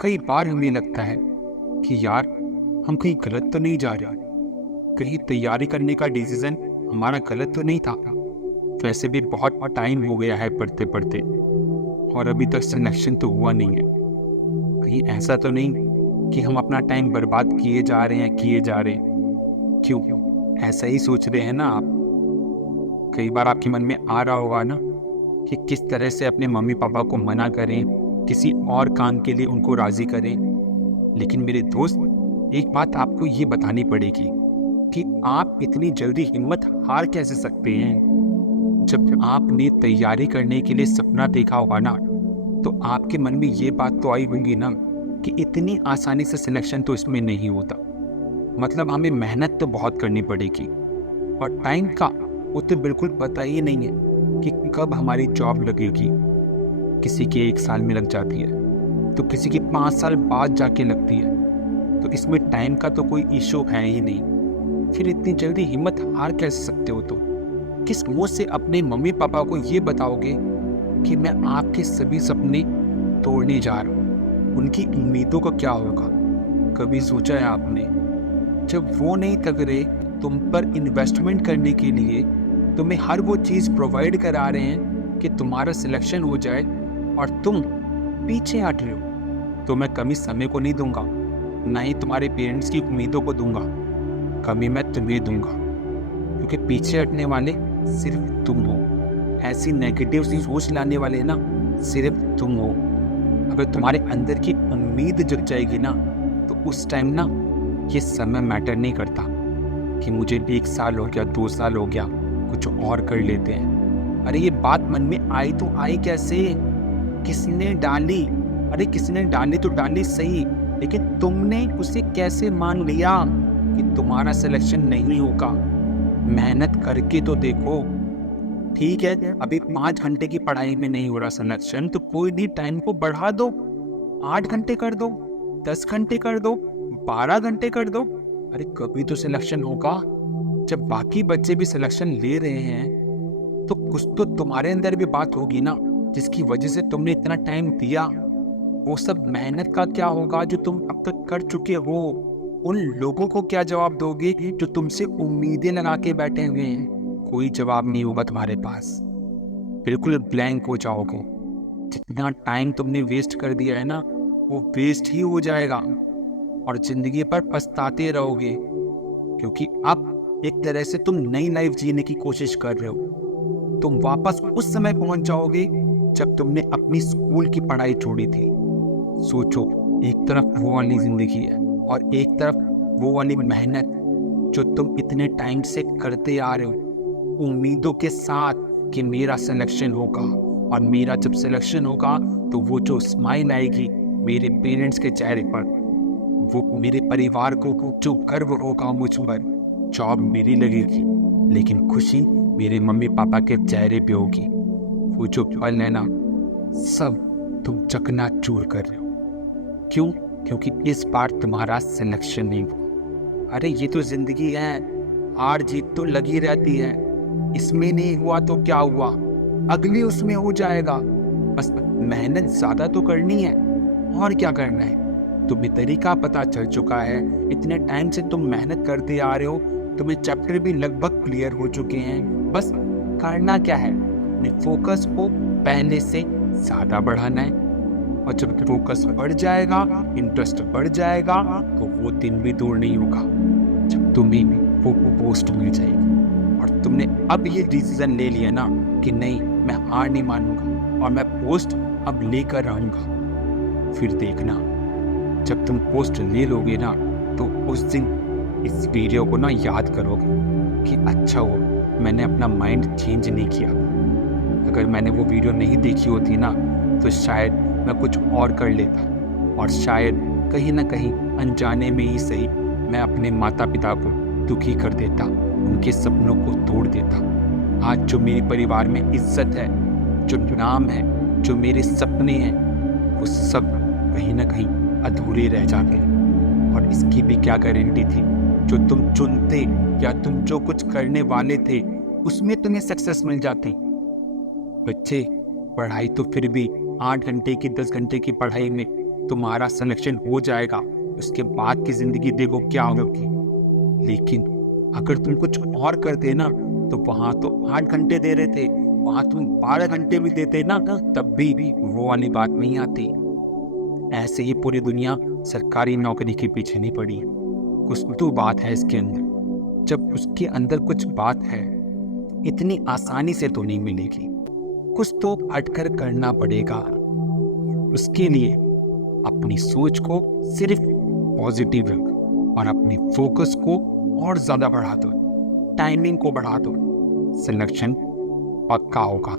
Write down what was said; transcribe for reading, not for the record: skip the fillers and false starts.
कई बार हमें लगता है कि यार हम कहीं गलत तो नहीं जा रहे, कहीं तैयारी करने का डिसीजन हमारा गलत तो नहीं था। वैसे भी बहुत टाइम हो गया है पढ़ते पढ़ते और अभी तक सिलेक्शन तो हुआ नहीं है। कहीं ऐसा तो नहीं कि हम अपना टाइम बर्बाद किए जा रहे हैं। क्यों ऐसा ही सोच रहे हैं ना आप? कई बार आपके मन में आ रहा होगा ना कि किस तरह से अपने मम्मी पापा को मना करें, किसी और काम के लिए उनको राजी करें। लेकिन मेरे दोस्त, एक बात आपको ये बतानी पड़ेगी कि आप इतनी जल्दी हिम्मत हार कैसे सकते हैं। जब आपने तैयारी करने के लिए सपना देखा होगा ना, तो आपके मन में ये बात तो आई होगी ना कि इतनी आसानी से सिलेक्शन तो इसमें नहीं होता। मतलब हमें मेहनत तो बहुत करनी पड़ेगी और टाइम का वो तो बिल्कुल पता ही नहीं है कि कब हमारी जॉब लगेगी। किसी के 1 साल में लग जाती है तो किसी की 5 साल बाद जाके लगती है। तो इसमें टाइम का तो कोई इशू है ही नहीं। फिर इतनी जल्दी हिम्मत हार कैसे सकते हो? तो किस मुंह से अपने मम्मी पापा को ये बताओगे कि मैं आपके सभी सपने तोड़ने जा रहा हूँ? उनकी उम्मीदों का क्या होगा? कभी सोचा है आपने? जब वो नहीं थक रहे तुम पर इन्वेस्टमेंट करने के लिए, तुम्हें हर वो चीज़ प्रोवाइड करा रहे हैं कि तुम्हारा सिलेक्शन हो जाए, और तुम पीछे हट रहे हो, तो मैं कमी समय को नहीं दूंगा, ना ही तुम्हारे पेरेंट्स की उम्मीदों को दूंगा। कमी मैं तुम्हें दूंगा, क्योंकि पीछे हटने वाले सिर्फ तुम हो। ऐसी नेगेटिव सी सोच लाने वाले ना सिर्फ तुम हो। अगर तुम्हारे अंदर की उम्मीद जग जाएगी ना, तो उस टाइम ना ये समय मैटर नहीं करता कि मुझे 1 साल हो गया, 2 साल हो गया, कुछ और कर लेते हैं। अरे ये बात मन में आई तो आई कैसे? किसने डाली? अरे किसने डाली तो डाली सही, लेकिन तुमने उसे कैसे मान लिया कि तुम्हारा सिलेक्शन नहीं होगा? मेहनत करके तो देखो। ठीक है, अभी 5 घंटे की पढ़ाई में नहीं हो रहा सिलेक्शन, तो कोई नहीं, टाइम को बढ़ा दो, 8 घंटे कर दो, 10 घंटे कर दो, 12 घंटे कर दो। अरे कभी तो सिलेक्शन होगा। जब बाकी बच्चे भी सिलेक्शन ले रहे हैं, तो कुछ तो तुम्हारे अंदर भी बात होगी ना, जिसकी वजह से तुमने इतना टाइम दिया। वो सब मेहनत का क्या होगा जो तुम अब तक कर चुके हो? उन लोगों को क्या जवाब दोगे जो तुमसे उम्मीदें लगा के बैठे हुए हैं? कोई जवाब नहीं होगा तुम्हारे पास। बिल्कुल ब्लैंक हो जाओगे। जितना टाइम तुमने वेस्ट कर दिया है ना, वो वेस्ट ही हो जाएगा और जिंदगी पर पछताते रहोगे, क्योंकि अब एक तरह से तुम नई लाइफ जीने की कोशिश कर रहे हो। तुम वापस उस समय पहुंच जाओगे जब तुमने अपनी स्कूल की पढ़ाई छोड़ी थी। सोचो, एक तरफ वो वाली जिंदगी है और एक तरफ वो वाली मेहनत जो तुम इतने टाइम से करते आ रहे हो, उम्मीदों के साथ कि मेरा सिलेक्शन होगा, और मेरा जब सिलेक्शन होगा तो वो जो स्माइल आएगी मेरे पेरेंट्स के चेहरे पर, वो मेरे परिवार को जो गर्व होगा मुझ पर, जॉब मेरी लगेगी, लेकिन खुशी मेरे मम्मी पापा के चेहरे पे होगी। वो जो पल है ना, सब तुम चकनाचूर कर रहे हो। क्यों? क्योंकि इस बार तुम्हारा सिलेक्शन नहीं हुआ। अरे ये तो जिंदगी है, हार जीत तो लगी रहती है। इसमें नहीं हुआ तो क्या हुआ, अगली उसमें हो जाएगा। बस मेहनत ज्यादा तो करनी है, और क्या करना है। तुम्हें तरीका पता चल चुका है, इतने टाइम से तुम मेहनत करते आ रहे हो, तुम्हें चैप्टर भी लगभग क्लियर हो चुके हैं। बस करना क्या है, अपने फोकस को पहले से ज्यादा बढ़ाना है। और जब फोकस बढ़ जाएगा, इंटरेस्ट बढ़ जाएगा, तो वो दिन भी दूर नहीं होगा जब तुम्हें वो पोस्ट मिल जाएगी और तुमने अब ये डिसीजन ले लिया ना कि नहीं, मैं हार नहीं मानूंगा और मैं पोस्ट अब लेकर आऊंगा। फिर देखना, जब तुम पोस्ट ले लोगे ना, तो उस दिन इस वीडियो को ना याद करोगे कि अच्छा हो मैंने अपना माइंड चेंज नहीं किया। अगर मैंने वो वीडियो नहीं देखी होती ना, तो शायद मैं कुछ और कर लेता, और शायद कहीं ना कहीं अनजाने में ही सही मैं अपने माता पिता को दुखी कर देता, उनके सपनों को तोड़ देता। आज जो मेरे परिवार में इज्जत है, जो नाम है, जो मेरे सपने हैं, वो सब कहीं ना कहीं अधूरे रह जाते। और इसकी भी क्या गारंटी थी, जो तुम चुनते या तुम जो कुछ करने वाले थे उसमें तुम्हें सक्सेस मिल जाती। बच्चे, पढ़ाई तो फिर भी 8 घंटे की 10 घंटे की पढ़ाई में तुम्हारा सिलेक्शन हो जाएगा, उसके बाद की जिंदगी देखो क्या होगी। लेकिन अगर तुम कुछ और करते ना, तो वहां तो 8 घंटे दे रहे थे, वहां तुम 12 घंटे भी देते ना, तब भी वो वाली बात नहीं आती। ऐसे ही पूरी दुनिया सरकारी नौकरी के पीछे नहीं पड़ी। कुछ तो बात है इसके अंदर। जब उसके अंदर कुछ बात है, इतनी आसानी से तो नहीं मिलेगी। कुछ तो हटकर करना पड़ेगा। उसके लिए अपनी सोच को सिर्फ पॉजिटिव रख और अपने फोकस को और ज्यादा बढ़ा दो, टाइमिंग को बढ़ा दो। सिलेक्शन पक्का होगा।